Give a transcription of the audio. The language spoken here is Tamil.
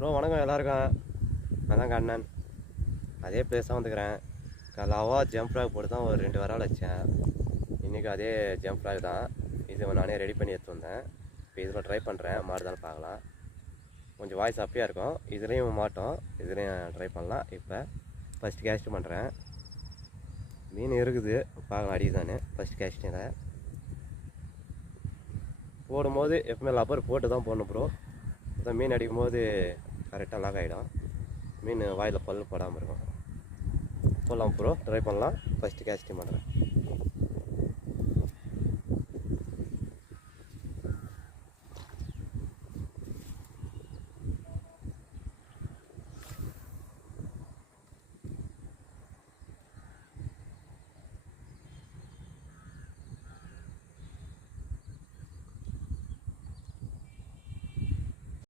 ப்ரோ வணக்கம் எல்லாருக்கும். நான் தான் கண்ணன். அதே பிளேஸாக வந்துக்கிறேன். லவா ஜம்ப் ஃப்ராக் போட்டு தான் ஒரு 2 வரால் வச்சேன். இன்றைக்கி அதே ஜம்ப் ஃப்ராக் தான். இது நானே ரெடி பண்ணி எடுத்து வந்தேன். இப்போ இதில் ட்ரை பண்ணுறேன், மாறுதான்னு பார்க்கலாம். கொஞ்சம் வாய்ஸ் அப்படியே இருக்கும், இதுலேயும் மாட்டோம், இதுலேயும் ட்ரை பண்ணலாம். இப்போ ஃபஸ்ட்டு கேஸ்ட் பண்ணுறேன். மீன் இருக்குது, பார்க்கலாம் அடிக்குதானே. ஃபஸ்ட்டு கேஸ்டில் போடும்போது எப்பவுமே லப்பர் போட்டு தான் போடணும் ப்ரோ. அதான் மீன் அடிக்கும் போது கரெக்டாக லாக் ஆகிடும், மீன் வாயில் பல்லு படாமல் இருக்கும். போடலாம் ப்ரோ, ட்ரை பண்ணலாம். ஃபஸ்ட்டு கேஸ்டிங் பண்ணுறேன்.